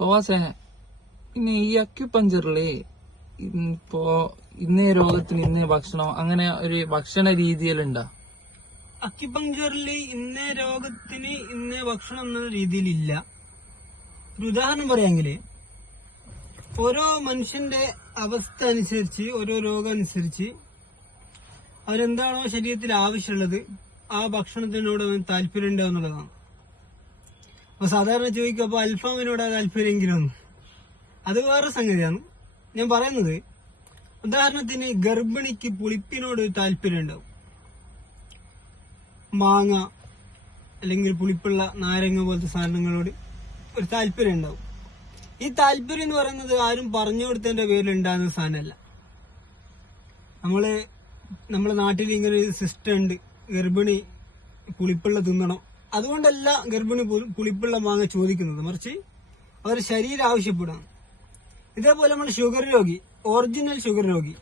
ഫവാസെ പിന്നെ ഈ അക്യുപഞ്ചറിൽ ഇപ്പോ ഇന്നേ രോഗത്തിന് ഇന്നേ ഭക്ഷണം അങ്ങനെ ഒരു ഭക്ഷണ രീതിയിലുണ്ടോ അക്യുപങ്ചറിൽ ഇന്നേ രോഗത്തിന് ഇന്നേ ഭക്ഷണം എന്ന രീതിയിലില്ല. ഒരു ഉദാഹരണം പറയാമെങ്കിൽ ഓരോ മനുഷ്യന്റെ അവസ്ഥ അനുസരിച്ച് ഓരോ രോഗം അനുസരിച്ച് അവരെന്താണോ ശരീരത്തിൽ ആവശ്യമുള്ളത് ആ ഭക്ഷണത്തിനോട് അവന് താല്പര്യം ഉണ്ടോ എന്നുള്ളതാണ്. അപ്പൊ സാധാരണ ചോദിക്കും അപ്പൊ അൽഫാമിനോട് താല്പര്യമെങ്കിലും അത് വേറെ സംഗതിയാണ്. ഞാൻ പറയുന്നത് ഉദാഹരണത്തിന് ഗർഭിണിക്ക് പുളിപ്പിനോട് താല്പര്യം ഉണ്ടാവും. മാങ്ങ അല്ലെങ്കിൽ പുളിപ്പുള്ള നാരങ്ങ പോലത്തെ സാധനങ്ങളോട് ഒരു താല്പര്യം ഉണ്ടാവും. ഈ താല്പര്യം എന്ന് പറയുന്നത് ആരും പറഞ്ഞു കൊടുത്തതിന്റെ പേരിൽ ഉണ്ടാകുന്ന സാധനമല്ല. നമ്മൾ നമ്മുടെ നാട്ടിൽ ഇങ്ങനെ ഒരു സിസ്റ്റം ഉണ്ട്. ഗർഭിണി പുളിപ്പുള്ള തിന്നണം. അതുകൊണ്ടല്ല ഗർഭിണി പോലും പുളിപ്പുള്ള മാങ്ങ ചോദിക്കുന്നത്. മറിച്ച് അവർ ശരീരം ആവശ്യപ്പെടാണ്. ഇതേപോലെ നമ്മൾ ഷുഗർ രോഗി ഒറിജിനൽ ഷുഗർ രോഗി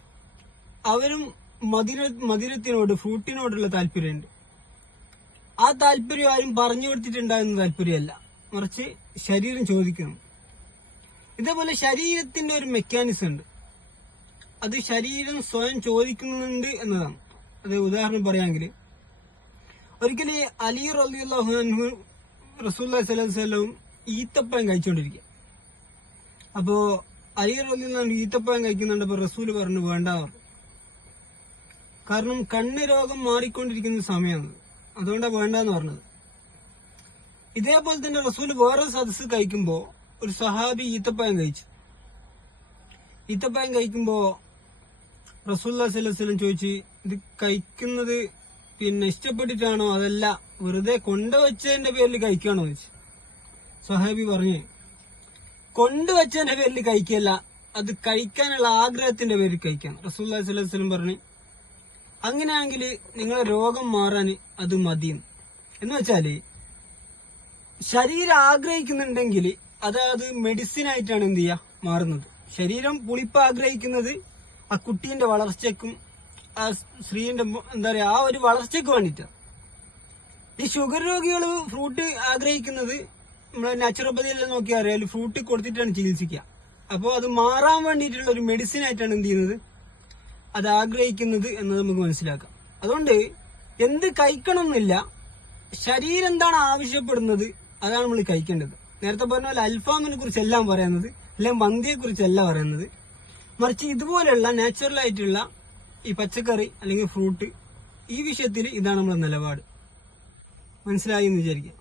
അവരും മധുര മധുരത്തിനോട് ഫ്രൂട്ടിനോടുള്ള താല്പര്യമുണ്ട്. ആ താല്പര്യം ആരും പറഞ്ഞു കൊടുത്തിട്ടുണ്ടാകുന്ന താല്പര്യമല്ല. മറിച്ച് ശരീരം ചോദിക്കണം. ഇതേപോലെ ശരീരത്തിന്റെ ഒരു മെക്കാനിസം ഉണ്ട്. അത് ശരീരം സ്വയം ചോദിക്കുന്നുണ്ട് എന്നതാണ്. അത് ഉദാഹരണം പറയാമെങ്കിൽ ഒരിക്കലും അലി റബിഹു റസൂല്ലാ സ്വലം ഈത്തപ്പഴം കഴിച്ചുകൊണ്ടിരിക്കുക അപ്പോ അലി റബി ഈത്തപ്പഴം കഴിക്കുന്നുണ്ടപ്പോ റസൂൽ പറഞ്ഞു വേണ്ട കാരണം കണ്ണ് രോഗം മാറിക്കൊണ്ടിരിക്കുന്ന സമയമാണ് അതുകൊണ്ടാണ് വേണ്ടെന്ന് പറഞ്ഞത്. ഇതേപോലെ തന്നെ റസൂൽ വേറെ സദസ്സ് കഴിക്കുമ്പോ ഒരു സഹാബി ഈത്തപ്പഴം കഴിച്ചു. ഈത്തപ്പഴം കഴിക്കുമ്പോ റസൂല്ലാ സ്വലം ചോദിച്ചു ഇത് കഴിക്കുന്നത് പിന്നെ ഇഷ്ടപ്പെട്ടിട്ടാണോ അതല്ല വെറുതെ കൊണ്ടുവച്ചതിന്റെ പേരിൽ കഴിക്കുകയാണോ ചോദിച്ചു. സഹാബി പറഞ്ഞു കൊണ്ടുവച്ചതിന്റെ പേരിൽ കഴിക്കല്ല അത് കഴിക്കാനുള്ള ആഗ്രഹത്തിന്റെ പേരിൽ കഴിക്കാം റസൂല്ലാ സ്വലം പറഞ്ഞു അങ്ങനെയാണെങ്കിൽ നിങ്ങളെ രോഗം മാറാൻ അത് മതിയും എന്ന് വെച്ചാൽ ശരീരം ആഗ്രഹിക്കുന്നുണ്ടെങ്കിൽ അതായത് അത് മെഡിസിൻ ആയിട്ടാണ് എന്ത് ചെയ്യുക? മാറുന്നത്. ശരീരം പുളിപ്പ് ആഗ്രഹിക്കുന്നത് ആ കുട്ടീന്റെ വളർച്ചയ്ക്കും ആ സ്ത്രീന്റെ എന്താ പറയാ ആ ഒരു വളർച്ചയ്ക്ക് വേണ്ടിയിട്ടാണ് ഈ ഷുഗർ രോഗികൾ ഫ്രൂട്ട് ആഗ്രഹിക്കുന്നത് നമ്മളെ നാച്ചുറോപ്പതിയിൽ നോക്കി അറിയാം ഫ്രൂട്ട് കൊടുത്തിട്ടാണ് ചികിത്സിക്കുക. അപ്പോൾ അത് മാറാൻ വേണ്ടിയിട്ടുള്ള ഒരു മെഡിസിൻ ആയിട്ടാണ് എന്ത് ചെയ്യുന്നത്? അത് ആഗ്രഹിക്കുന്നത് എന്ന് നമുക്ക് മനസ്സിലാക്കാം. അതുകൊണ്ട് എന്ത് കഴിക്കണം എന്നില്ല ശരീരം എന്താണ് ആവശ്യപ്പെടുന്നത് അതാണ് നമ്മൾ കഴിക്കേണ്ടത്. നേരത്തെ പറഞ്ഞ പോലെ അൽഫാമിനെ കുറിച്ചെല്ലാം പറയുന്നത് അല്ലെങ്കിൽ മന്തിയെ കുറിച്ചല്ല പറയുന്നത്. മറിച്ച് ഇതുപോലെയുള്ള നാച്ചുറൽ ആയിട്ടുള്ള ഈ പച്ചക്കറി അല്ലെങ്കിൽ ഫ്രൂട്ട് ഈ വിഷയത്തിൽ ഇതാണ് നമ്മുടെ നിലപാട്. മനസ്സിലായി എന്ന് വിചാരിക്കാം.